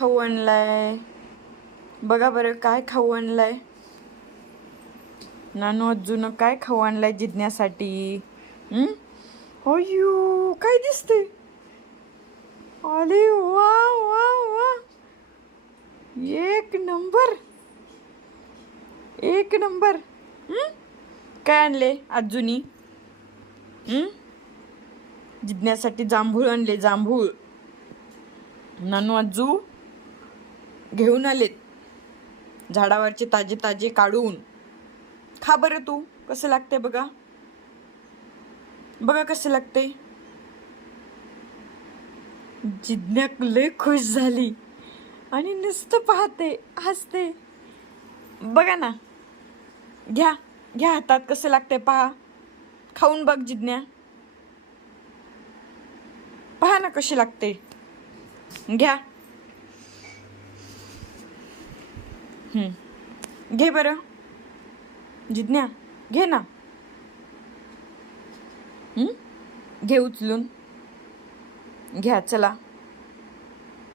खाऊ आणलाय बघा बरं, काय खाऊ आणलाय नानू अजून, काय खाऊ आणलाय जिज्ञासाठी? अय्यो, काय दिसते? अरे वा वा वा, एक नंबर, एक नंबर. काय आणले अजूनी? जिज्ञासाठी जांभूळ आणले, जांभूळ. नानू आजू घेऊन आलेत झाडावरचे ताजे ताजे काढून. खा बरं तू, कसं लागते बघा, बघा कसं लागते. जिज्ञा लय खुश झाली आणि नुसतं पाहते, हसते. बघा ना, घ्या घ्या हातात, कसं लागते पहा, खाऊन बघ जिज्ञा, पहा ना कशी लागते. घ्या, घे बरं जिज्ञा, घे ना. घे उचलून, घ्या चला.